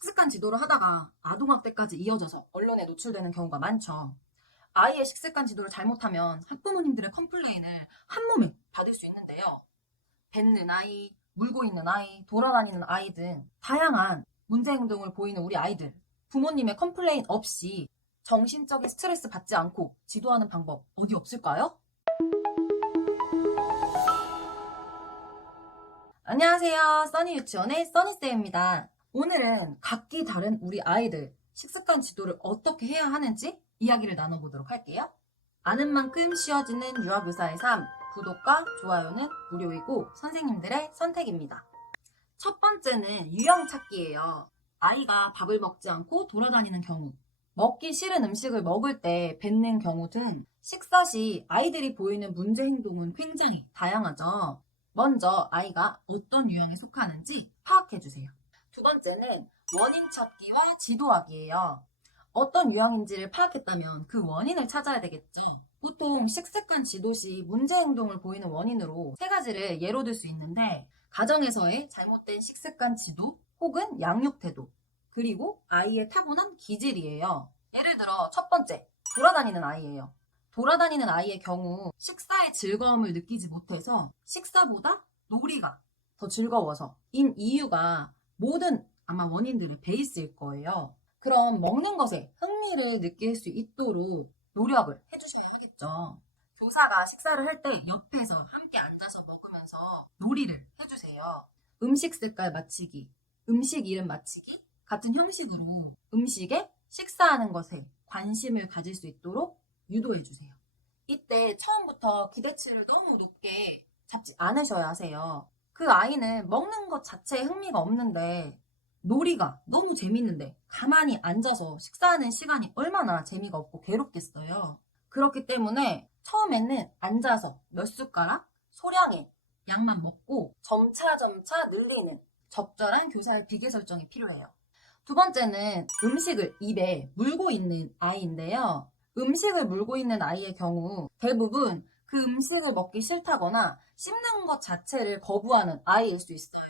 식습관 지도를 하다가 아동학대까지 이어져서 언론에 노출되는 경우가 많죠. 아이의 식습관 지도를 잘못하면 학부모님들의 컴플레인을 한 몸에 받을 수 있는데요. 뱉는 아이, 물고 있는 아이, 돌아다니는 아이 등 다양한 문제 행동을 보이는 우리 아이들, 부모님의 컴플레인 없이 정신적인 스트레스 받지 않고 지도하는 방법 어디 없을까요? 안녕하세요. 써니 유치원의 써니쌤입니다. 오늘은 각기 다른 우리 아이들 식습관 지도를 어떻게 해야 하는지 이야기를 나눠보도록 할게요. 아는 만큼 쉬워지는 유아교사의 삶, 구독과 좋아요는 무료이고 선생님들의 선택입니다. 첫 번째는 유형 찾기예요. 아이가 밥을 먹지 않고 돌아다니는 경우, 먹기 싫은 음식을 먹을 때 뱉는 경우 등 식사 시 아이들이 보이는 문제 행동은 굉장히 다양하죠. 먼저 아이가 어떤 유형에 속하는지 파악해주세요. 두 번째는 원인 찾기와 지도하기예요. 어떤 유형인지를 파악했다면 그 원인을 찾아야 되겠죠. 보통 식습관 지도 시 문제 행동을 보이는 원인으로 세 가지를 예로 들 수 있는데 가정에서의 잘못된 식습관 지도 혹은 양육 태도 그리고 아이의 타고난 기질이에요. 예를 들어 첫 번째, 돌아다니는 아이예요. 돌아다니는 아이의 경우 식사의 즐거움을 느끼지 못해서 식사보다 놀이가 더 즐거워서 인 이유가 모든 아마 원인들의 베이스일 거예요. 그럼 먹는 것에 흥미를 느낄 수 있도록 노력을 해주셔야 하겠죠. 교사가 식사를 할 때 옆에서 함께 앉아서 먹으면서 놀이를 해주세요. 음식 색깔 맞히기, 음식 이름 맞히기 같은 형식으로 음식에 식사하는 것에 관심을 가질 수 있도록 유도해주세요. 이때 처음부터 기대치를 너무 높게 잡지 않으셔야 하세요. 그 아이는 먹는 것 자체에 흥미가 없는데 놀이가 너무 재밌는데 가만히 앉아서 식사하는 시간이 얼마나 재미가 없고 괴롭겠어요. 그렇기 때문에 처음에는 앉아서 몇 숟가락 소량의 양만 먹고 점차 늘리는 적절한 교사의 비계 설정이 필요해요. 두 번째는 음식을 입에 물고 있는 아이인데요. 음식을 물고 있는 아이의 경우 대부분 그 음식을 먹기 싫다거나 씹는 것 자체를 거부하는 아이일 수 있어요.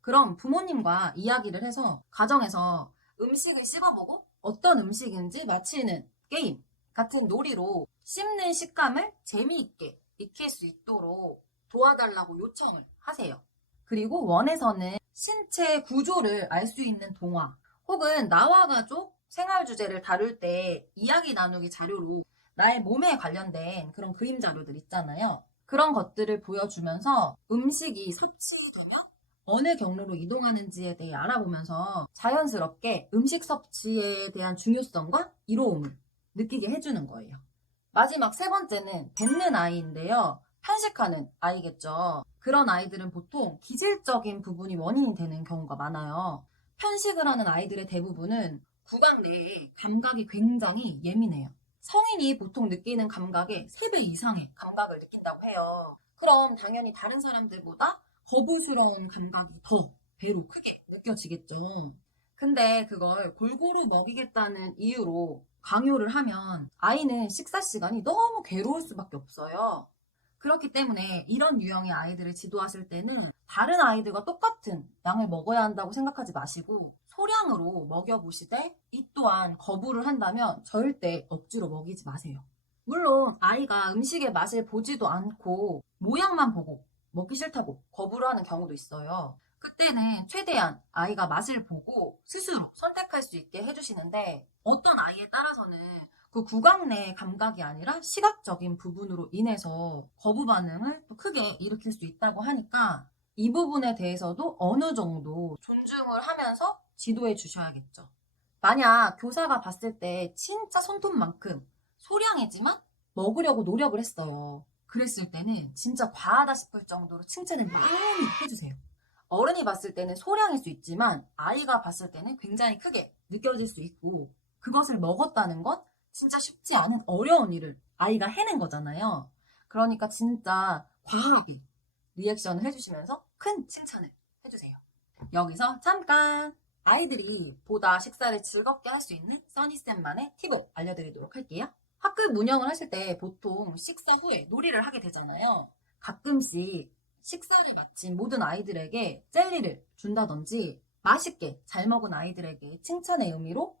그럼 부모님과 이야기를 해서 가정에서 음식을 씹어보고 어떤 음식인지 맞히는 게임 같은 놀이로 씹는 식감을 재미있게 익힐 수 있도록 도와달라고 요청을 하세요. 그리고 원에서는 신체 구조를 알 수 있는 동화 혹은 나와 가족 생활 주제를 다룰 때 이야기 나누기 자료로 나의 몸에 관련된 그런 그림 자료들 있잖아요. 그런 것들을 보여주면서 음식이 섭취되면 어느 경로로 이동하는지에 대해 알아보면서 자연스럽게 음식 섭취에 대한 중요성과 이로움을 느끼게 해주는 거예요. 마지막 세 번째는 뱉는 아이인데요. 편식하는 아이겠죠. 그런 아이들은 보통 기질적인 부분이 원인이 되는 경우가 많아요. 편식을 하는 아이들의 대부분은 구강 내에 감각이 굉장히 예민해요. 성인이 보통 느끼는 감각의 3배 이상의 감각을 느낀다고 해요. 그럼 당연히 다른 사람들보다 거부스러운 감각이 더 배로 크게 느껴지겠죠. 근데 그걸 골고루 먹이겠다는 이유로 강요를 하면 아이는 식사 시간이 너무 괴로울 수밖에 없어요. 그렇기 때문에 이런 유형의 아이들을 지도하실 때는 다른 아이들과 똑같은 양을 먹어야 한다고 생각하지 마시고 소량으로 먹여보시되 이 또한 거부를 한다면 절대 억지로 먹이지 마세요. 물론 아이가 음식의 맛을 보지도 않고 모양만 보고 먹기 싫다고 거부를 하는 경우도 있어요. 그때는 최대한 아이가 맛을 보고 스스로 선택할 수 있게 해주시는데 어떤 아이에 따라서는 그 구강 내 감각이 아니라 시각적인 부분으로 인해서 거부 반응을 또 크게 일으킬 수 있다고 하니까 이 부분에 대해서도 어느 정도 존중을 하면서 지도해 주셔야겠죠. 만약 교사가 봤을 때 진짜 손톱만큼 소량이지만 먹으려고 노력을 했어요. 그랬을 때는 진짜 과하다 싶을 정도로 칭찬을 많이 해주세요. 어른이 봤을 때는 소량일 수 있지만 아이가 봤을 때는 굉장히 크게 느껴질 수 있고 그것을 먹었다는 건 진짜 쉽지 않은 어려운 일을 아이가 해낸 거잖아요. 그러니까 진짜 과하게 리액션을 해주시면서 큰 칭찬을 해주세요. 여기서 잠깐 아이들이 보다 식사를 즐겁게 할 수 있는 써니쌤만의 팁을 알려드리도록 할게요. 학급 운영을 하실 때 보통 식사 후에 놀이를 하게 되잖아요. 가끔씩 식사를 마친 모든 아이들에게 젤리를 준다든지 맛있게 잘 먹은 아이들에게 칭찬의 의미로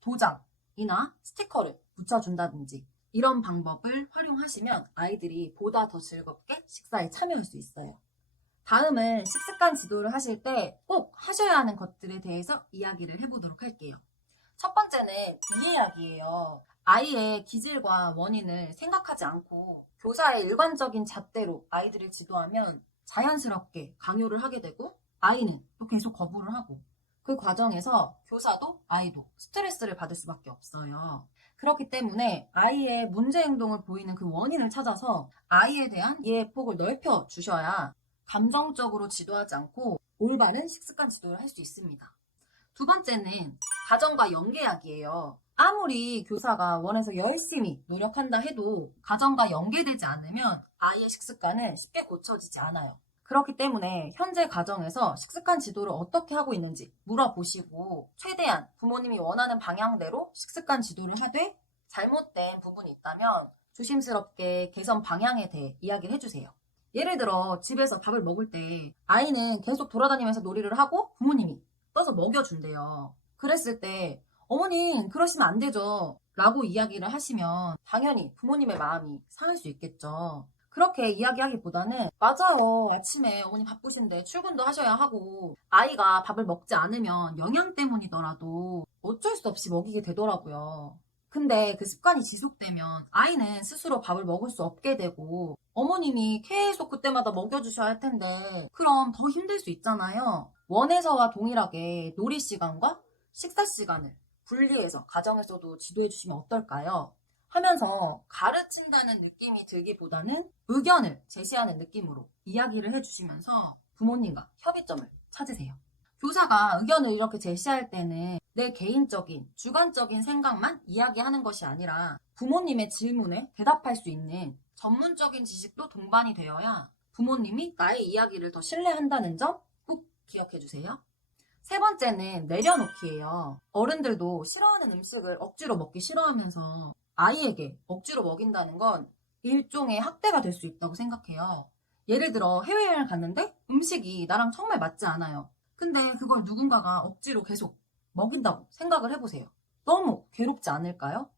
도장이나 스티커를 붙여준다든지 이런 방법을 활용하시면 아이들이 보다 더 즐겁게 식사에 참여할 수 있어요. 다음은 식습관 지도를 하실 때 꼭 하셔야 하는 것들에 대해서 이야기를 해보도록 할게요. 첫 번째는 이해하기예요. 아이의 기질과 원인을 생각하지 않고 교사의 일관적인 잣대로 아이들을 지도하면 자연스럽게 강요를 하게 되고 아이는 또 계속 거부를 하고 그 과정에서 교사도 아이도 스트레스를 받을 수밖에 없어요. 그렇기 때문에 아이의 문제 행동을 보이는 그 원인을 찾아서 아이에 대한 이해의 폭을 넓혀 주셔야 감정적으로 지도하지 않고 올바른 식습관 지도를 할 수 있습니다. 두 번째는 가정과 연계하기예요. 아무리 교사가 원해서 열심히 노력한다 해도 가정과 연계되지 않으면 아이의 식습관은 쉽게 고쳐지지 않아요. 그렇기 때문에 현재 가정에서 식습관 지도를 어떻게 하고 있는지 물어보시고 최대한 부모님이 원하는 방향대로 식습관 지도를 하되 잘못된 부분이 있다면 조심스럽게 개선 방향에 대해 이야기를 해주세요. 예를 들어 집에서 밥을 먹을 때 아이는 계속 돌아다니면서 놀이를 하고 부모님이 떠서 먹여준대요. 그랬을 때 어머님 그러시면 안 되죠 라고 이야기를 하시면 당연히 부모님의 마음이 상할 수 있겠죠. 그렇게 이야기하기보다는 맞아요. 아침에 어머니 바쁘신데 출근도 하셔야 하고 아이가 밥을 먹지 않으면 영양 때문이더라도 어쩔 수 없이 먹이게 되더라고요. 근데 그 습관이 지속되면 아이는 스스로 밥을 먹을 수 없게 되고 어머님이 계속 그때마다 먹여주셔야 할 텐데 그럼 더 힘들 수 있잖아요. 원에서와 동일하게 놀이 시간과 식사 시간을 분리해서 가정에서도 지도해 주시면 어떨까요? 하면서 가르친다는 느낌이 들기보다는 의견을 제시하는 느낌으로 이야기를 해주시면서 부모님과 협의점을 찾으세요. 교사가 의견을 이렇게 제시할 때는 내 개인적인, 주관적인 생각만 이야기하는 것이 아니라 부모님의 질문에 대답할 수 있는 전문적인 지식도 동반이 되어야 부모님이 나의 이야기를 더 신뢰한다는 점 꼭 기억해 주세요. 세 번째는 내려놓기예요. 어른들도 싫어하는 음식을 억지로 먹기 싫어하면서 아이에게 억지로 먹인다는 건 일종의 학대가 될 수 있다고 생각해요. 예를 들어 해외여행을 갔는데 음식이 나랑 정말 맞지 않아요. 근데 그걸 누군가가 억지로 계속 먹인다고 생각을 해보세요. 너무 괴롭지 않을까요?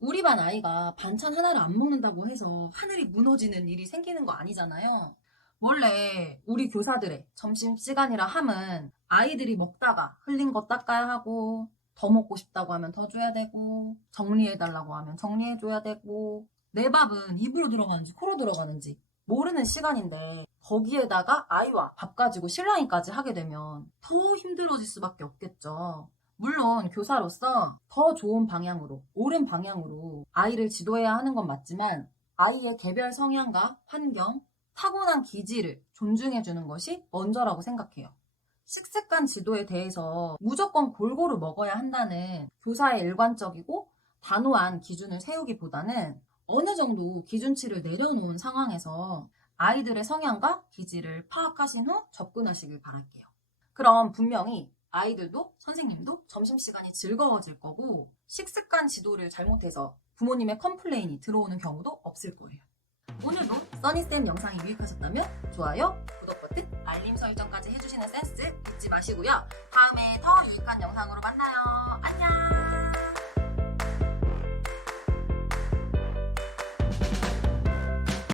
우리 반 아이가 반찬 하나를 안 먹는다고 해서 하늘이 무너지는 일이 생기는 거 아니잖아요. 원래 우리 교사들의 점심시간이라 함은 아이들이 먹다가 흘린 거 닦아야 하고 더 먹고 싶다고 하면 더 줘야 되고 정리해달라고 하면 정리해줘야 되고 내 밥은 입으로 들어가는지 코로 들어가는지 모르는 시간인데 거기에다가 아이와 밥 가지고 실랑이까지 하게 되면 더 힘들어질 수밖에 없겠죠. 물론 교사로서 더 좋은 방향으로, 옳은 방향으로 아이를 지도해야 하는 건 맞지만 아이의 개별 성향과 환경, 타고난 기질을 존중해주는 것이 먼저라고 생각해요. 식습관 지도에 대해서 무조건 골고루 먹어야 한다는 교사의 일관적이고 단호한 기준을 세우기보다는 어느 정도 기준치를 내려놓은 상황에서 아이들의 성향과 기질을 파악하신 후 접근하시길 바랄게요. 그럼 분명히 아이들도 선생님도 점심시간이 즐거워질 거고 식습관 지도를 잘못해서 부모님의 컴플레인이 들어오는 경우도 없을 거예요. 오늘도 써니쌤 영상이 유익하셨다면 좋아요, 구독 버튼, 알림 설정까지 해주시는 센스 잊지 마시고요. 다음에 더 유익한 영상으로 만나요. 안녕!